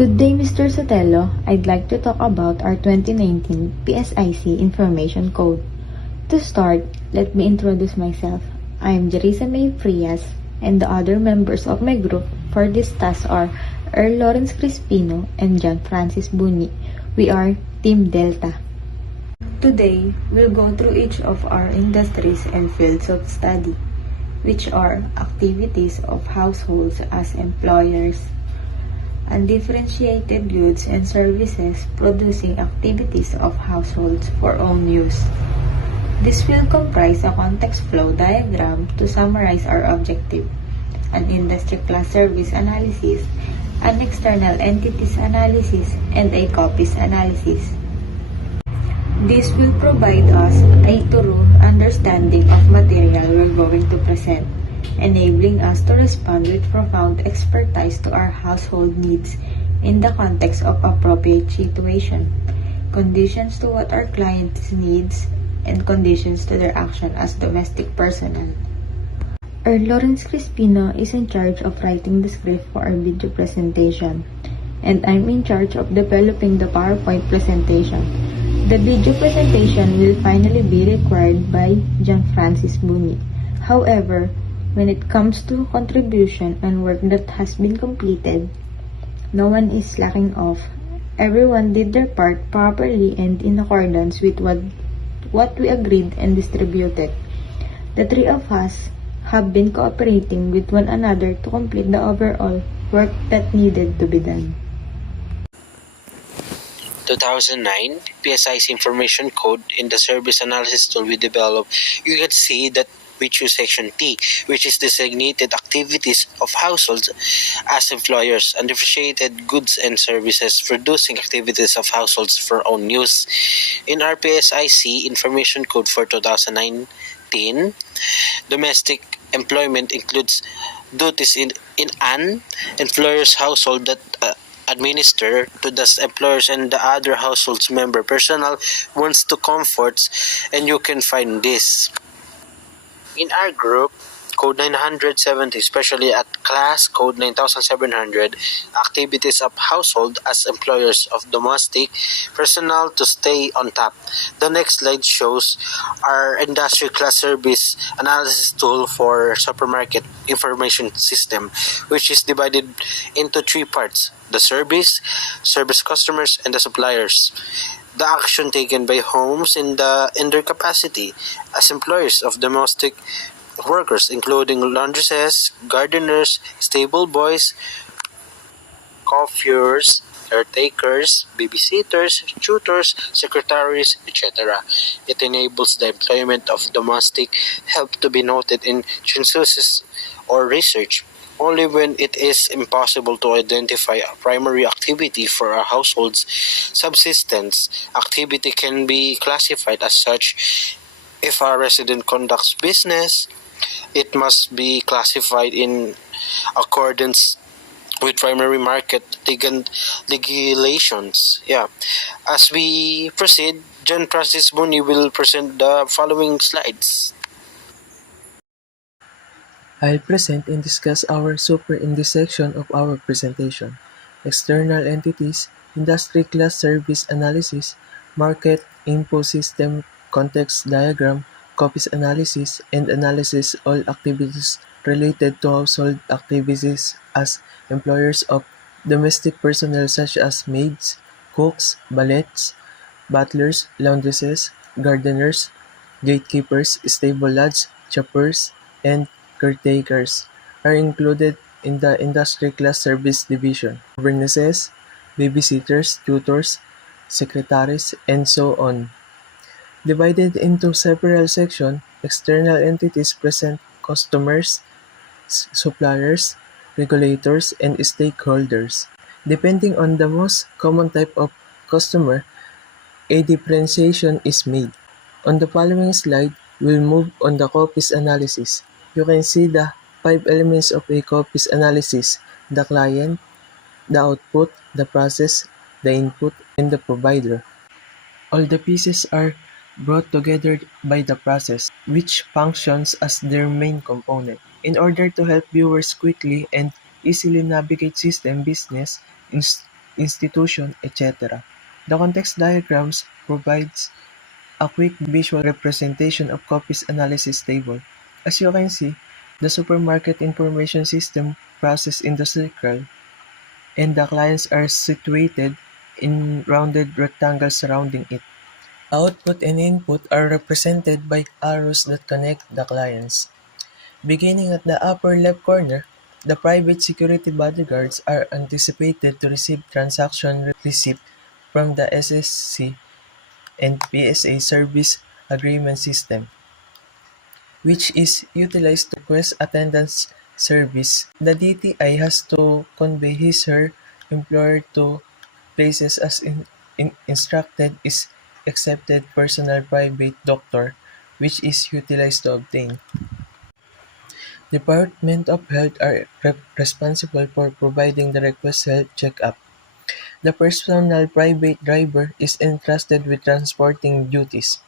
Good day, Mr. Sotelo. I'd like to talk about our 2019 PSIC Information Code. To start, let me introduce myself. I am Jerisa May Frias, and the other members of my group for this task are Earl Lawrence Crispino and John Francis Bunyi. We are Team Delta. Today, we'll go through each of our industries and fields of study, which are activities of households as employers, undifferentiated goods and services producing activities of households for own use. This will comprise a context flow diagram to summarize our objective, an industry class service analysis, an external entities analysis, and a copies analysis. This will provide us a thorough understanding of material we're going to present, enabling us to respond with profound expertise to our household needs in the context of appropriate situation, conditions to what our clients needs, and conditions to their action as domestic personnel. Earl Lawrence Crispino is in charge of writing the script for our video presentation, and I'm in charge of developing the PowerPoint presentation. The video presentation will finally be required by John Francis Bunyi. However, when it comes to contribution and work that has been completed, no one is slacking off. Everyone did their part properly and in accordance with what we agreed and distributed. The three of us have been cooperating with one another to complete the overall work that needed to be done. 2009 PSIC Information Code in the service analysis tool we developed, you can see that we choose section T, which is designated activities of households as employers, undifferentiated goods and services producing activities of households for own use. In our PSIC Information Code for 2019, domestic employment includes duties in an employer's household that administer to the employers and the other households member personal wants to comforts, and you can find this in our group code 970, especially at class code 9700, activities of household as employers of domestic personnel to stay on top. The next slide shows our industry class service analysis tool for supermarket information system, which is divided into three parts: the service customers, and the suppliers. The action taken by homes in their capacity as employers of domestic workers, including laundresses, gardeners, stable boys, coiffures, caretakers, babysitters, tutors, secretaries, etc. It enables the employment of domestic help to be noted in censuses or research. Only when it is impossible to identify a primary activity for a household's subsistence activity can be classified as such. If a resident conducts business, it must be classified in accordance with primary market regulations. As we proceed, John Francis Bunyi will present the following slides. I'll present and discuss our super in this section of our presentation: external entities, industry class service analysis, market info system context diagram, copies analysis, and analysis all activities related to household activities as employers of domestic personnel such as maids, cooks, valets, butlers, laundresses, gardeners, gatekeepers, stable lads, choppers, and caretakers are included in the industry class service division. Governesses, babysitters, tutors, secretaries, and so on. Divided into several sections, external entities present customers, suppliers, regulators, and stakeholders. Depending on the most common type of customer, a differentiation is made. On the following slide, we'll move on the copies analysis. You can see the 5 elements of a copies analysis: the client, the output, the process, the input, and the provider. All the pieces are brought together by the process, which functions as their main component. In order to help viewers quickly and easily navigate system business institution, etc. The context diagrams provides a quick visual representation of copies analysis table. As you can see, the supermarket information system process in the circle and the clients are situated in rounded rectangles surrounding it. Output and input are represented by arrows that connect the clients. Beginning at the upper left corner, the private security bodyguards are anticipated to receive transaction receipt from the SSC and PSA service agreement system, which is utilized to request attendance service. The DTI has to convey his/her employer to places as instructed is accepted personal private doctor, which is utilized to obtain. Department of Health are responsible for providing the request health checkup. The personal private driver is entrusted with transporting duties.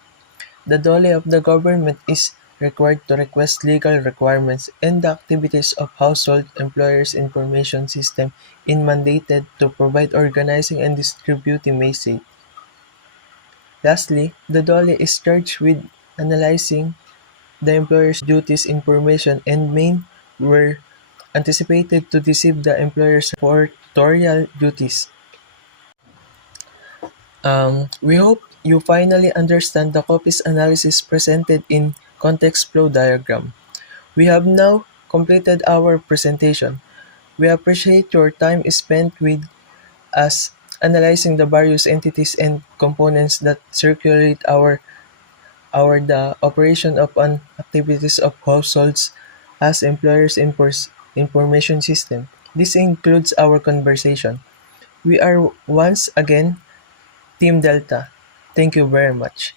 The Dole of the government is required to request legal requirements, and the activities of household employers information system is mandated to provide organizing and distributing message. Lastly, the Dole is charged with analyzing the employer's duties information and main were anticipated to deceive the employer's reportorial duties. We hope you finally understand the copies analysis presented in context flow diagram. We have now completed our presentation. We appreciate your time spent with us analyzing the various entities and components that circulate the operation of an activities of households as employers information system. This includes our conversation. We are once again Team Delta. Thank you very much.